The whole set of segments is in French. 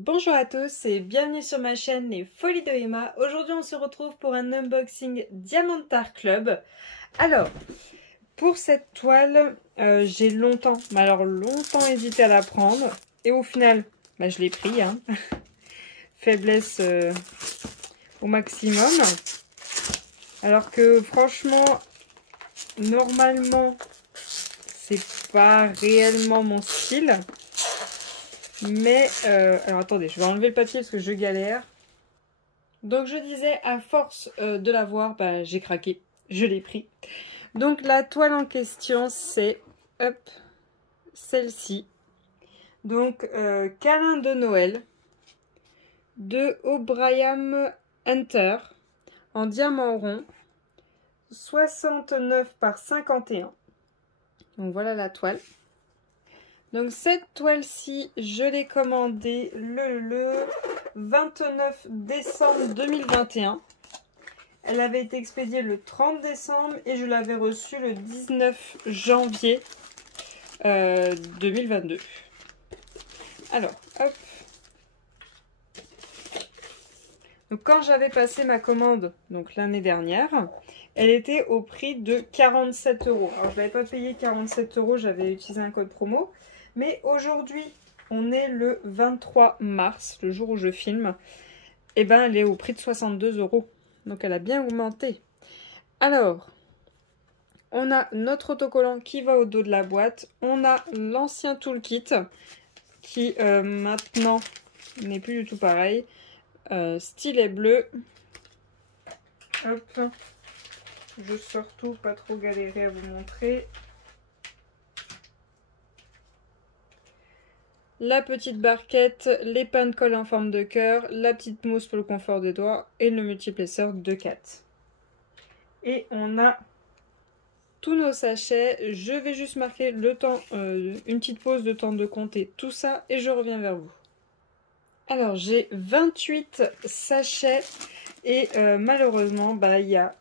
Bonjour à tous et bienvenue sur ma chaîne Les Folies de Emma. Aujourd'hui on se retrouve pour un unboxing Diamantar Club. Alors, pour cette toile, j'ai longtemps hésité à la prendre. Et au final, je l'ai pris. Hein. Faiblesse au maximum. Alors que franchement, normalement, c'est pas réellement mon style. Mais, alors attendez, je vais enlever le papier parce que je galère. Donc je disais, à force de la voir, j'ai craqué, je l'ai pris. Donc la toile en question, c'est, hop, celle-ci. Donc, câlin de Noël de O'Brien Hunter en diamant rond, 69 par 51. Donc voilà la toile. Donc cette toile-ci, je l'ai commandée le 29 décembre 2021. Elle avait été expédiée le 30 décembre et je l'avais reçue le 19 janvier 2022. Alors, hop. Donc quand j'avais passé ma commande, donc l'année dernière, elle était au prix de 47 €. Alors je n'avais pas payé 47 €, j'avais utilisé un code promo. Mais aujourd'hui, on est le 23 mars, le jour où je filme. Et elle est au prix de 62 €. Donc elle a bien augmenté. Alors, on a notre autocollant qui va au dos de la boîte. On a l'ancien toolkit qui maintenant n'est plus du tout pareil. Stylet bleu. Hop. Je veux surtout pas trop galérer à vous montrer. La petite barquette, les pains de colle en forme de cœur, la petite mousse pour le confort des doigts et le multiplesseur de 4. Et on a tous nos sachets. Je vais juste marquer le temps, une petite pause de temps de compter tout ça et je reviens vers vous. Alors j'ai 28 sachets et malheureusement il y a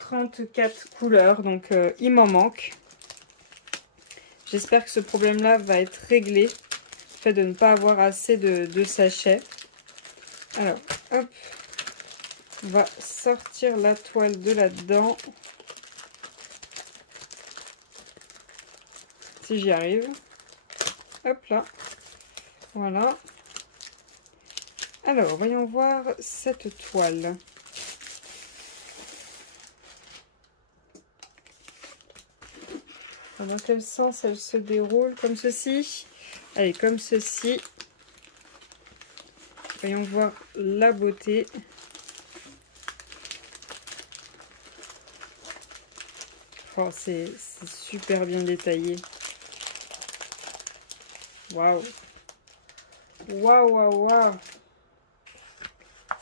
34 couleurs donc il m'en manque. J'espère que ce problème là va être réglé. De ne pas avoir assez de sachets. Alors, hop, on va sortir la toile de là-dedans. Si j'y arrive. Hop là. Voilà. Alors, voyons voir cette toile. Dans quel sens elle se déroule? Comme ceci. Allez, comme ceci. Voyons voir la beauté. Oh, c'est super bien détaillé. Waouh. Waouh, waouh, waouh.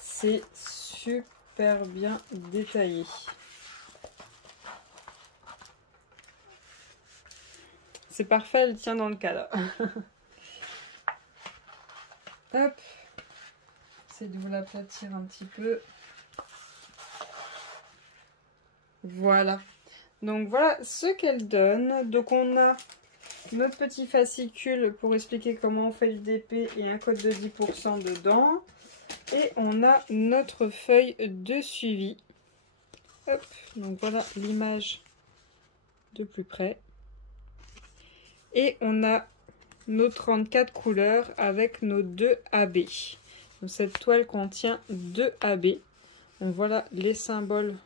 C'est super bien détaillé. C'est parfait, elle tient dans le cadre. Hop, j'essaie de vous l'aplatir un petit peu. Voilà. Donc voilà ce qu'elle donne. Donc on a notre petit fascicule pour expliquer comment on fait le DP et un code de 10% dedans. Et on a notre feuille de suivi. Hop, donc voilà l'image de plus près. Et on a nos 34 couleurs avec nos 2 AB. Donc cette toile contient 2 AB. Donc voilà les symboles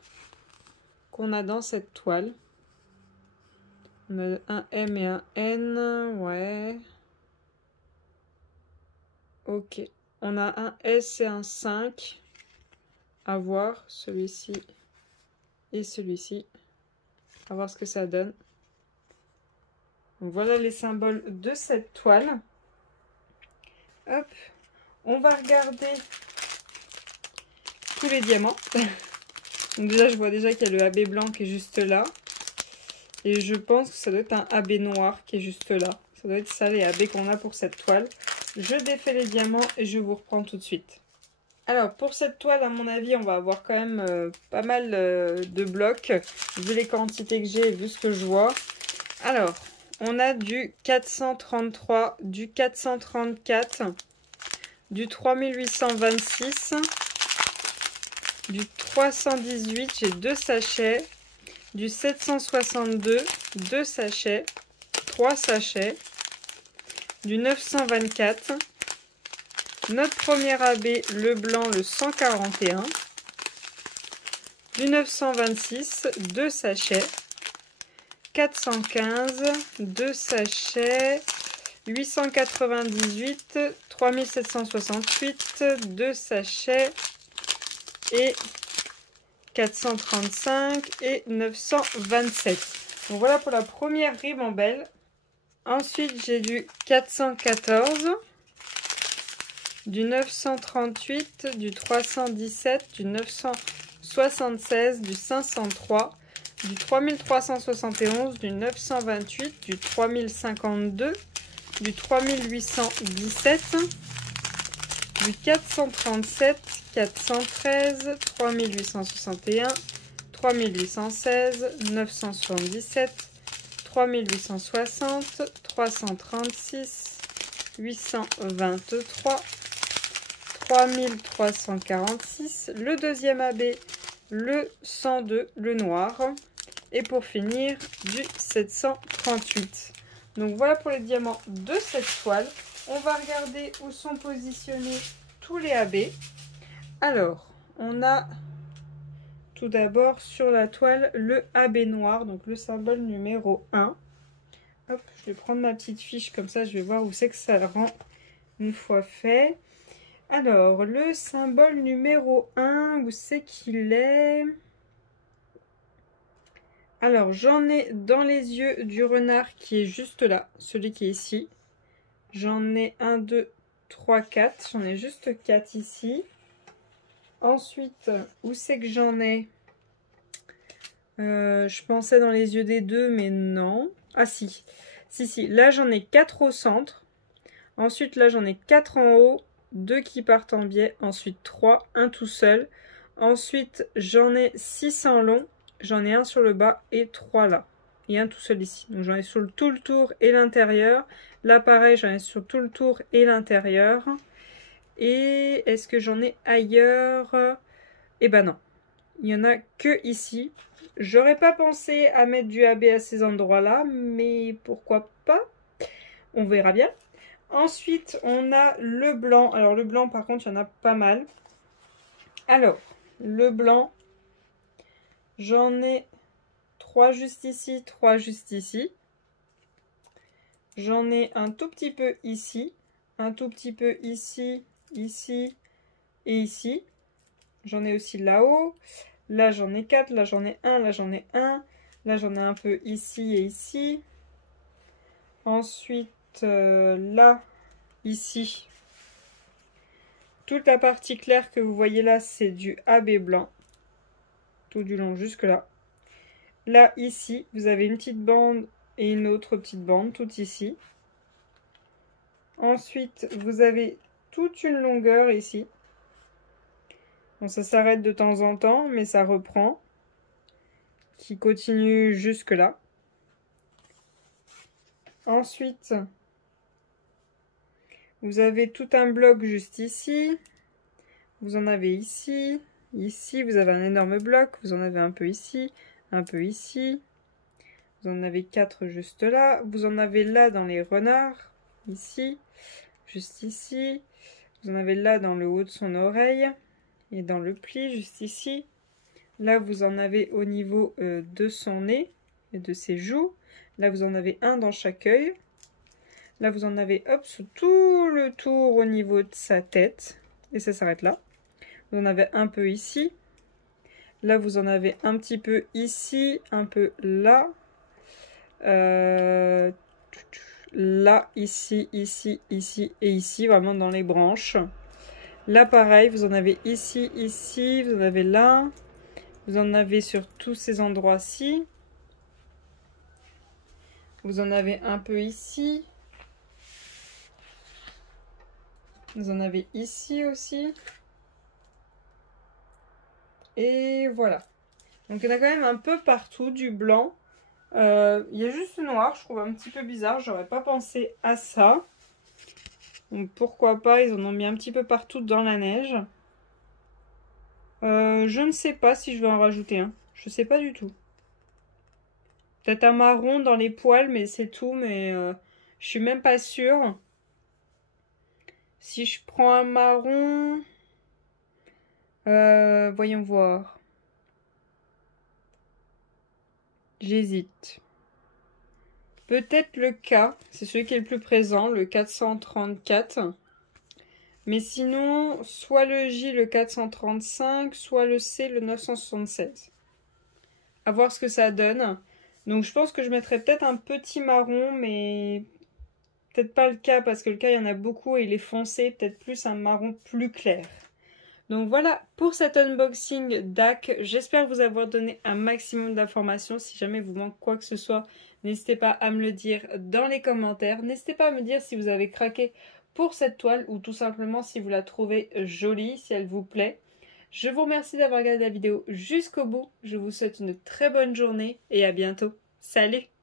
qu'on a dans cette toile. On a un M et un N. Ouais. Ok. On a un S et un 5. À voir celui-ci et celui-ci. À voir ce que ça donne. Donc voilà les symboles de cette toile. Hop, on va regarder tous les diamants. Donc déjà, je vois déjà qu'il y a le AB blanc qui est juste là. Et je pense que ça doit être un AB noir qui est juste là. Ça doit être ça les AB qu'on a pour cette toile. Je défais les diamants et je vous reprends tout de suite. Alors pour cette toile, à mon avis, on va avoir quand même pas mal de blocs. Vu les quantités que j'ai et vu ce que je vois. Alors, on a du 433, du 434, du 3826, du 318, j'ai 2 sachets, du 762, 2 sachets, 3 sachets, du 924, notre premier AB, le blanc, le 141, du 926, 2 sachets, 415, 2 sachets, 898, 3768, 2 sachets, et 435 et 927. Donc voilà pour la première ribambelle. Ensuite, j'ai du 414, du 938, du 317, du 976, du 503, du 3371, du 928, du 3052, du 3817, du 437, 413, 3861, 3816, 977, 3860, 336, 823, 3346, le deuxième AB, le 102, le noir, et pour finir du 738. Donc voilà pour les diamants de cette toile. On va regarder où sont positionnés tous les AB. Alors, on a tout d'abord sur la toile le AB noir, donc le symbole numéro 1. Hop, je vais prendre ma petite fiche, comme ça je vais voir où c'est que ça rend une fois fait. Alors, le symbole numéro 1, où c'est qu'il est? Alors, j'en ai dans les yeux du renard qui est juste là, celui qui est ici. J'en ai 1, 2, 3, 4. J'en ai juste 4 ici. Ensuite, où c'est que j'en ai? Je pensais dans les yeux des deux, mais non. Ah si. Si. Là, j'en ai 4 au centre. Ensuite, là, j'en ai 4 en haut. 2 qui partent en biais. Ensuite, 3. Un tout seul. Ensuite, j'en ai 6 en long. J'en ai un sur le bas et 3 là. Et un tout seul ici. Donc, j'en ai sur tout le tour et l'intérieur. Là, pareil, j'en ai sur tout le tour et l'intérieur. Et est-ce que j'en ai ailleurs? Eh ben non. Il n'y en a que ici. J'aurais pas pensé à mettre du AB à ces endroits-là, mais pourquoi pas? On verra bien. Ensuite, on a le blanc. Alors, le blanc, par contre, il y en a pas mal. Alors, le blanc, j'en ai 3 juste ici, 3 juste ici. J'en ai un tout petit peu ici, un tout petit peu ici, ici et ici. J'en ai aussi là-haut. Là, j'en ai 4. Là, j'en ai 1. Là, j'en ai 1. Là, j'en ai un peu ici et ici. Ensuite, là, ici. Toute la partie claire que vous voyez là, c'est du AB blanc. Tout du long jusque là. Là, ici, vous avez une petite bande et une autre petite bande, tout ici. Ensuite, vous avez toute une longueur ici. Bon, ça s'arrête de temps en temps, mais ça reprend. Qui continue jusque là. Ensuite, vous avez tout un bloc juste ici. Vous en avez ici. Ici, vous avez un énorme bloc. Vous en avez un peu ici. Un peu ici. Vous en avez 4 juste là. Vous en avez là dans les renards. Ici. Juste ici. Vous en avez là dans le haut de son oreille. Et dans le pli, juste ici. Là, vous en avez au niveau de son nez et de ses joues. Là, vous en avez un dans chaque œil. Là, vous en avez, hop, sur tout le tour au niveau de sa tête. Et ça s'arrête là. Vous en avez un peu ici. Là, vous en avez un petit peu ici, un peu là. Là, ici, ici, ici et ici, vraiment dans les branches. Là, pareil, vous en avez ici, ici, vous en avez là. Vous en avez sur tous ces endroits-ci. Vous en avez un peu ici. Vous en avez ici aussi. Et voilà. Donc, il y en a quand même un peu partout du blanc. Il y a juste le noir, je trouve un petit peu bizarre. J'aurais pas pensé à ça. Donc pourquoi pas, ils en ont mis un petit peu partout dans la neige. Je ne sais pas si je vais en rajouter un. Je sais pas du tout. Peut-être un marron dans les poils, mais c'est tout. Mais je suis même pas sûre. Si je prends un marron... voyons voir. J'hésite. Peut-être le K, c'est celui qui est le plus présent, le 434. Mais sinon, soit le J, le 435, soit le C, le 976. À voir ce que ça donne. Donc je pense que je mettrais peut-être un petit marron, mais peut-être pas le K, parce que le K, il y en a beaucoup et il est foncé. Peut-être plus un marron plus clair. Donc voilà pour cet unboxing DAC. J'espère vous avoir donné un maximum d'informations. Si jamais vous manque quoi que ce soit, n'hésitez pas à me le dire dans les commentaires. N'hésitez pas à me dire si vous avez craqué pour cette toile ou tout simplement si vous la trouvez jolie, si elle vous plaît. Je vous remercie d'avoir regardé la vidéo jusqu'au bout. Je vous souhaite une très bonne journée et à bientôt. Salut!